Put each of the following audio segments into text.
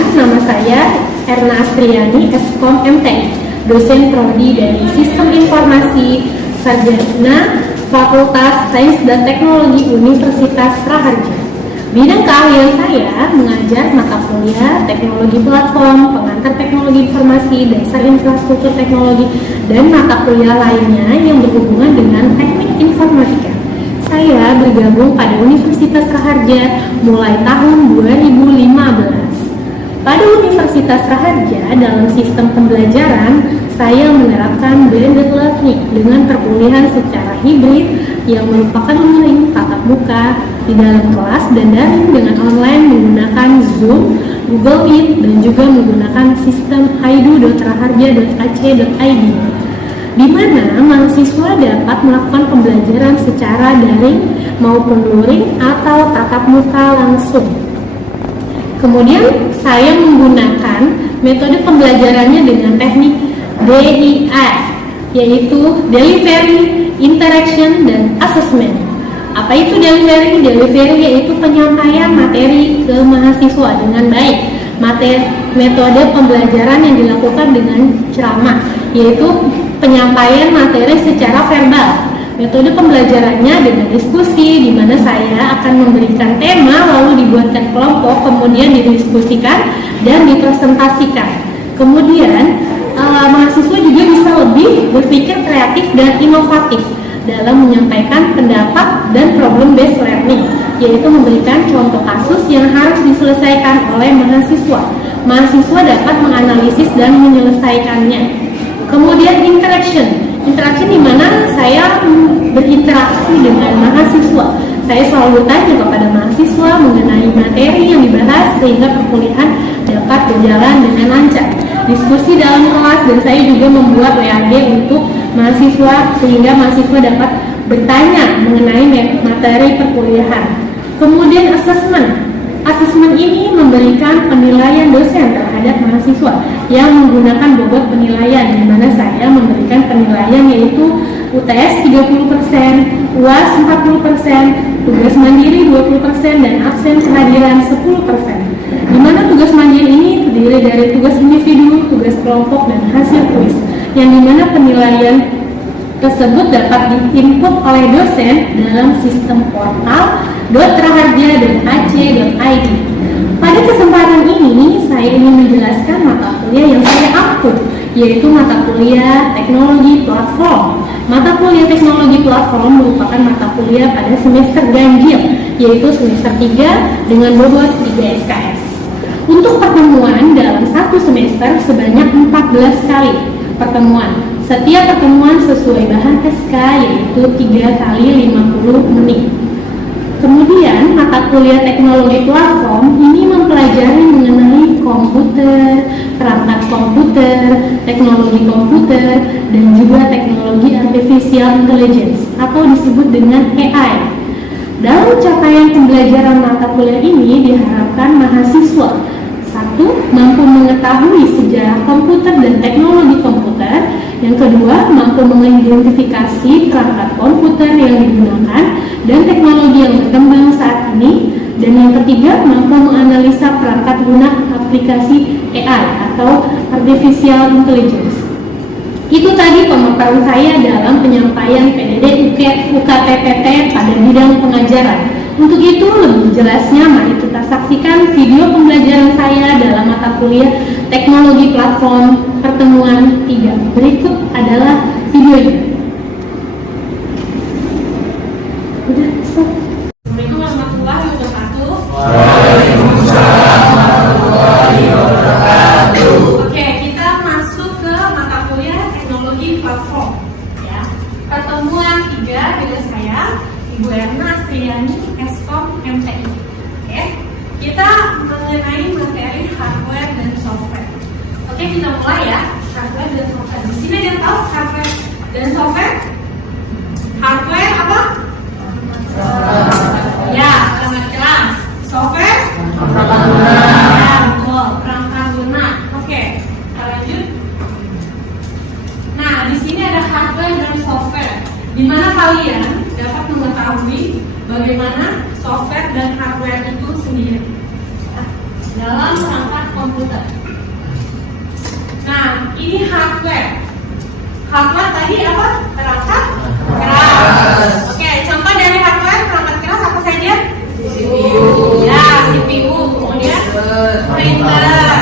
Perkenalkan, nama saya Erna Astriani, Eskom MTI, dosen prodi dari Sistem Informasi, Sarjana Fakultas Sains dan Teknologi Universitas Raharja. Bidang keahlian saya mengajar mata kuliah teknologi platform, pengantar teknologi informasi, dasar infrastruktur teknologi, dan mata kuliah lainnya yang berhubungan dengan teknik informatika. Saya bergabung pada Universitas Raharja mulai tahun 2015. Pada Universitas Raharja, dalam sistem pembelajaran, saya menerapkan blended learning dengan perkuliahan secara hibrid yang merupakan learning tatap muka di dalam kelas dan daring dengan online menggunakan Zoom, Google Meet, dan juga menggunakan sistem aidu.raharja.ac.id, di mana mahasiswa dapat melakukan pembelajaran secara daring maupun luring atau tatap muka langsung. Kemudian saya menggunakan metode pembelajarannya dengan teknik DIA, yaitu Delivery, Interaction, dan Assessment. Apa itu delivery? Delivery yaitu penyampaian materi ke mahasiswa dengan baik. Metode pembelajaran yang dilakukan dengan ceramah, yaitu penyampaian materi secara verbal. Metode pembelajarannya dengan diskusi, di mana saya akan memberikan tema lalu dibuatkan kelompok, kemudian didiskusikan dan dipresentasikan. Kemudian mahasiswa juga bisa lebih berpikir kreatif dan inovatif dalam menyampaikan pendapat dan problem based learning, yaitu memberikan contoh kasus yang harus diselesaikan oleh mahasiswa. Mahasiswa dapat menganalisis dan menyelesaikannya. Kemudian interaction di mana saya berinteraksi dengan mahasiswa. Saya selalu bertanya kepada mahasiswa mengenai materi yang dibahas sehingga perkuliahan dapat berjalan dengan lancar. Diskusi dalam kelas, dan saya juga membuat WAD untuk mahasiswa sehingga mahasiswa dapat bertanya mengenai materi perkuliahan. Kemudian Asesmen ini memberikan penilaian dosen terhadap mahasiswa yang menggunakan bobot penilaian, di mana saya memberikan penilaian yaitu UTS 30%, UAS 40%, tugas mandiri 20%, dan absen kehadiran 10%. Di mana tugas mandiri ini terdiri dari tugas individu, tugas kelompok, dan hasil kuis, yang dimana penilaian tersebut dapat diinput oleh dosen dalam sistem portal .raharja.ac.id. Pada kesempatan ini, saya ingin menjelaskan mata kuliah yang saya ampuh, yaitu mata kuliah teknologi platform. Mata kuliah teknologi platform merupakan mata kuliah pada semester ganjil, yaitu semester 3 dengan bobot 3 SKS. Untuk pertemuan dalam satu semester sebanyak 14 kali pertemuan. Setiap pertemuan sesuai bahan SK, yaitu 3 kali 50 menit. Kemudian mata kuliah teknologi platform ini mempelajari mengenai komputer, perangkat komputer, teknologi komputer, dan juga teknologi artificial intelligence atau disebut dengan AI. Dalam capaian pembelajaran mata kuliah ini diharapkan mahasiswa: 1. Mampu mengetahui sejarah komputer dan teknologi komputer. Yang kedua, mampu mengidentifikasi perangkat komputer yang digunakan dan teknologi yang berkembang saat ini. Dan yang ketiga, mampu menganalisa perangkat guna aplikasi AI atau Artificial Intelligence. Itu tadi pemaparan saya dalam penyampaian PDD UKTPT pada bidang pengajaran. Untuk itu, lebih jelasnya mari kita saksikan video pembelajaran saya dalam mata kuliah teknologi platform pertemuan 3. Berikut adalah videonya. Assalamualaikum warahmatullahi wabarakatuh. Waalaikumsalam warahmatullahi wabarakatuh. Oke, kita masuk ke mata kuliah teknologi platform. Ya, pertemuan 3 dengan saya, Ibu Erna Astriani, Eskom MTI. Oke, kita mengenai materi hardware dan software. Oke, kita mulai ya. Hardware dan software. Di sini ada tahu hardware dan software? Hardware apa? Ya, sangat jelas. Software? Perangkat lunak. Ya, betul. Perangkat lunak. Oke, kita lanjut. Nah, di sini ada hardware dan software, di mana kalian dapat mengetahui bagaimana software dan hardware itu sendiri. Nah, dalam perangkat komputer. Nah, ini hardware. Hardware tadi apa? Perangkat keras. Oke, contoh dari hardware perangkat keras apa saja? CPU. Ya, CPU. Kemudian printer,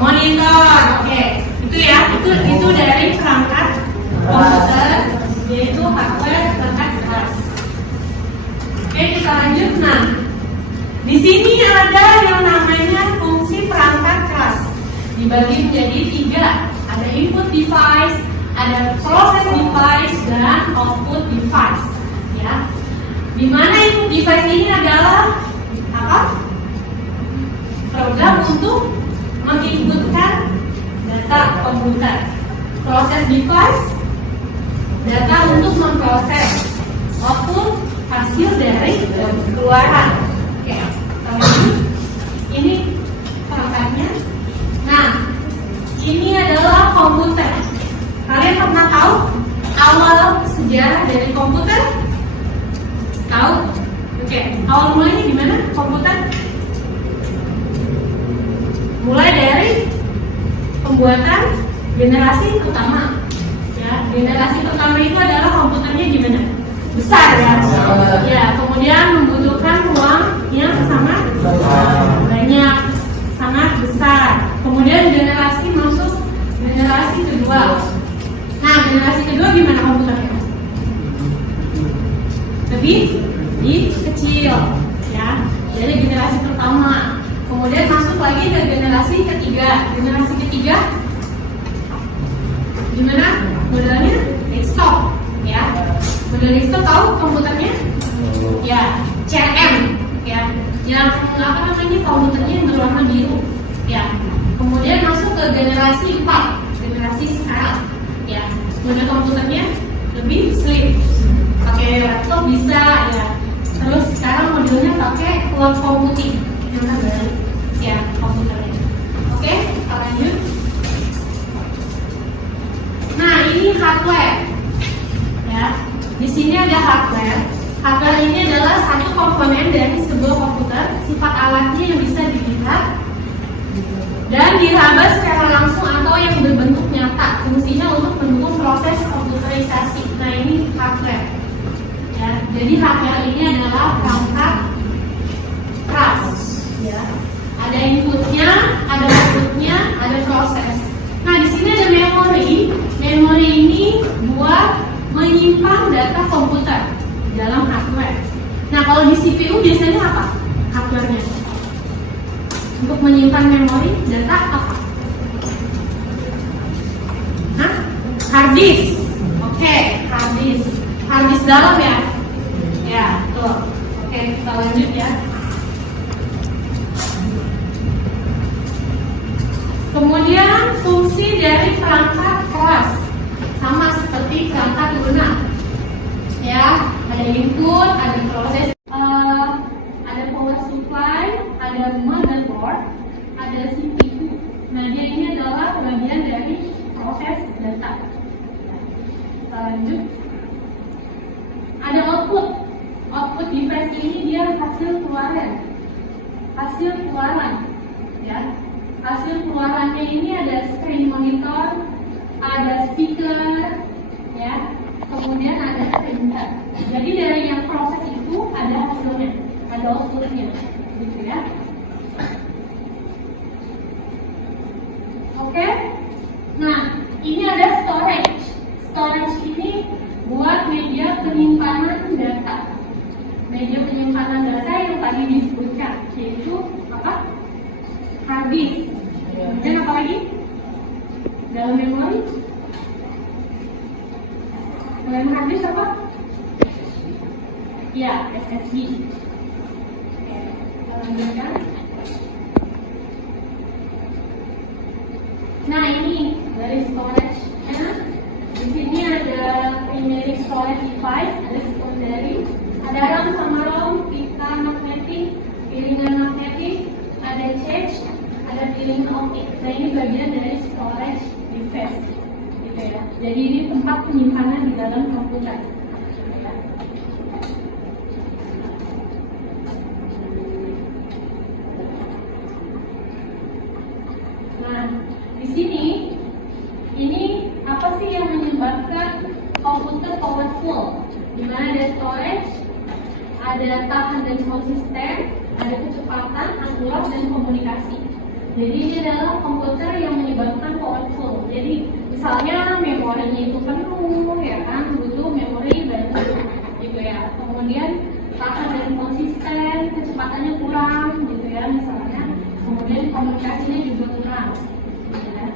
monitor. Oke, itu ya. Itu dari perangkat komputer, yaitu hardware perangkat keras. Oke, kita lanjut. Nah, di sini ada yang namanya fungsi perangkat keras. Dibagi menjadi 3. Ada input device, ada process device, dan output device. Ya, di mana input device ini adalah apa? Program untuk menginputkan data komputer. Process device, data untuk memproses. Output, hasil dari keluaran. Oke, lanjut. Ini perangkatnya. Nah, ini adalah komputer. Kalian pernah tahu awal sejarah dari komputer? Tahu? Oke, awal mulanya gimana komputer? Mulai dari pembuatan generasi pertama. Ya, generasi pertama itu adalah komputernya gimana? Besar ya. Ya, kemudian membutuhkan ruang yang sangat banyak, sangat besar. Kemudian generasi masuk generasi kedua. Nah, generasi kedua gimana komputernya? Lebih kecil, ya. Jadi generasi pertama. Kemudian masuk lagi ke generasi ketiga. Generasi ketiga gimana? Modelnya desktop, ya. Model desktop tahu komputernya? Ya, CRM, ya. Yang apa namanya komputernya yang berwarna biru, ya. Kemudian masuk ke generasi 4, generasi sekarang, ya. Model komputernya lebih slim, pakai laptop bisa, ya. Terus sekarang modelnya pakai cloud computing yang terbaru, ya, komputernya. Oke, kita lanjut. Nah, ini hardware, ya. Di sini ada hardware. Hardware ini adalah satu komponen dari sebuah komputer. Sifat alatnya yang bisa dilihat dan diraba secara langsung atau yang berbentuk nyata. Fungsinya untuk mendukung proses komputerisasi. Nah, ini hardware. Ya, jadi hardware ini adalah perangkat keras. Ya, ada inputnya, ada outputnya, ada proses. Nah, di sini ada memori. Memori ini buat menyimpan data komputer dalam hardware. Nah, kalau di CPU biasanya apa? Hardware-nya. Untuk menyimpan memori data apa? Hah? Hard disk. Oke, hard disk. Hard disk dalam ya? Ya, tuh. Oke, kita lanjut ya. Kemudian fungsi dari perangkat keras sama seperti perangkat lunak. Ya, ada input, ada proses, ada power supply, ada motherboard, ada CPU. Nah, dia ini adalah bagian dari proses data. Kita lanjut. Ada output. Output device ini dia hasil keluaran. Hasil keluaran, ya. Hasil keluarannya ini ada screen monitor, ada speaker, ya. Kemudian ada printer. Jadi dari yang proses itu ada hasilnya, ada outputnya, gitu ya. Oke. Nah, ini ada storage. Storage ini buat media penyimpanan data. Media penyimpanan data yang tadi disebutkan, yaitu apa? Hard disk. Kemudian apa lagi? Dalam memori. Dalam hard disk apa? Ya, SSD. Oke, kita lanjutkan. Nah, ini dari storage. Di sini ada primary storage device, ada secondary, ada RAM sama ROM, pita magnetik, piringan magnetik, ada charge, ada piringan optik. Nah, ini bagian dari storage device, gitu ya. Jadi ini tempat penyimpanan di dalam komputer. Nah, di sini ini apa sih yang menyebabkan komputer powerful? Di mana ada storage, ada tahan dan konsisten, ada kecepatan, akurat dan komunikasi. Jadi ini adalah komputer yang menyebabkan powerful. Jadi misalnya memorinya itu penuh, ya kan, butuh memori banyak, gitu ya. Kemudian tahan dan konsisten, kecepatannya kurang, gitu ya, misalnya. Kemudian komunikasinya juga kurang. Gitu ya.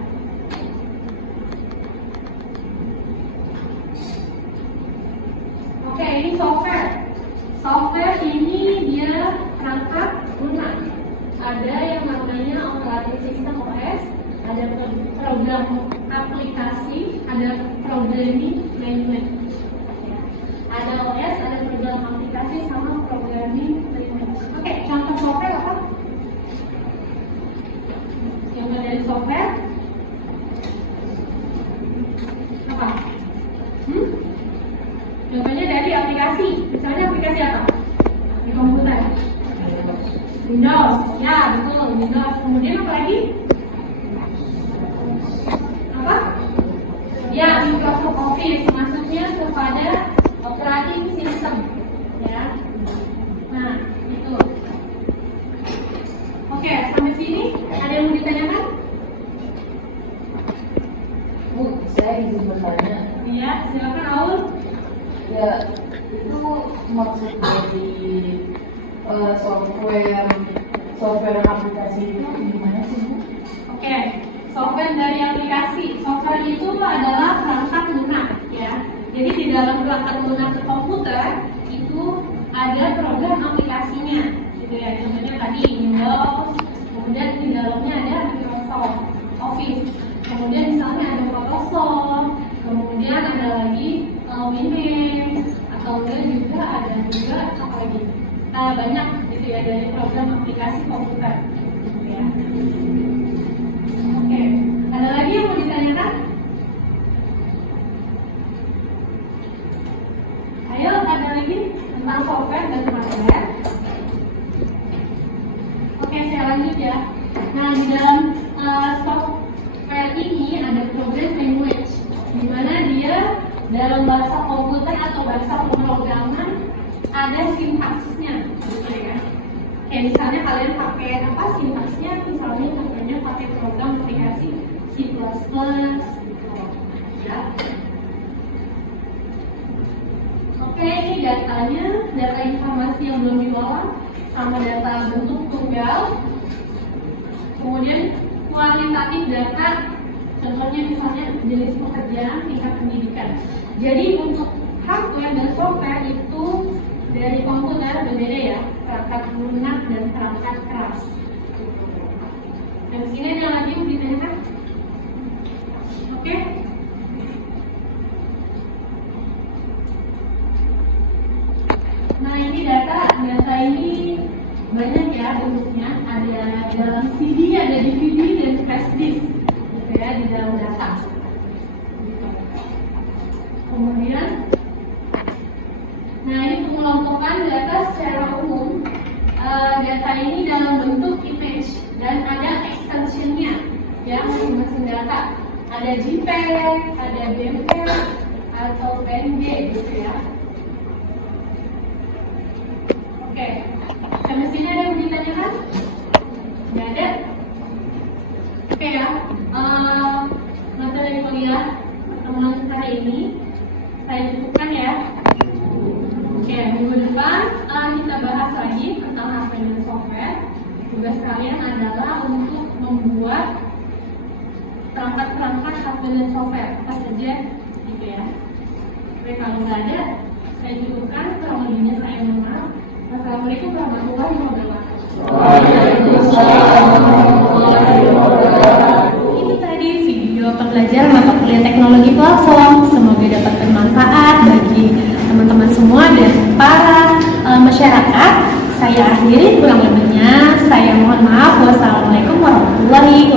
Oke, ini software. Software ini dia perangkat lunak. Ada yang namanya operating system OS, ada program aplikasi, ada programming language. Ada OS, ada program aplikasi sama programming language. Oke, contoh software apa? Yang dari software apa? Contohnya dari aplikasi. Misalnya aplikasi apa? Di komputer. Windows. Ya, betul, Windows. Kemudian apa lagi? Apa? Ya, Microsoft Office. Maksudnya kepada operating system. Ya. Nah, itu. Oke, sampai sini ada yang mau ditanyakan? Bu, saya izin bertanya. Iya, silakan Aul. Ya, itu maksud dari software aplikasi itu gimana sih, Bu? Oke, software dari aplikasi. Software itu adalah perangkat lunak, ya. Jadi di dalam perangkat lunak komputer itu ada program aplikasinya, gitu ya. Contohnya tadi Windows, kemudian di dalamnya ada Microsoft Office, kemudian misalnya ada Photoshop, kemudian ada lagi Windows, atau juga ada juga apa lagi? Banyak gitu ya dari program aplikasi komputer. Gitu ya. Oke, ada lagi yang mau ditanyakan? Ayo, ada lagi tentang software dan hardware. Oke, saya lanjut ya. Nah, di dalam software ini ada program language, di mana dia dalam bahasa komputer atau bahasa pemrograman ada sintaksnya, gitu ya. Kayak misalnya kalian pakai apa sintaksnya, misalnya contohnya pakai program aplikasi C++, gitu ya. Oke, ini datanya, data informasi yang belum diolah sama data bentuk tunggal. Kemudian kualitatif data, contohnya misalnya jenis pekerjaan, tingkat pendidikan. Jadi untuk hardware dan software itu dari komputer berbeda ya, perangkat lunak dan perangkat keras. Dan sini ada lagi yang ditanyakan? Oke. Nah, ini data ini banyak ya bentuknya. Ada dalam CD, ada DVD dan flash disk, gitu ya, di dalam data. Kemudian, nah ini pengelompokan data secara umum. Data ini dalam bentuk image dan ada extensionnya, ya, masing-masing data. Ada JPEG, ada BMP atau PNG, gitu ya. Oke, sampai sini ada yang ditanyakan? Nggak ada? Oke ya, materi kuliah pertemuan hari ini saya cukupkan ya. Oke, minggu depan kita bahas lagi tentang hardware dan software. Tugas kalian adalah untuk membuat perangkat-perangkat hardware dan software apa saja, gitu ya. Oke, kalau nggak ada, saya cukupkan. Kurang lebihnya saya mohon maaf. Assalamualaikum warahmatullahi wabarakatuh. Itu tadi video pembelajaran mata kuliah teknologi platform. Semoga dapat bermanfaat bagi teman-teman semua dan para masyarakat. Saya akhiri, kurang lebihnya saya mohon maaf. Wassalamualaikum warahmatullahi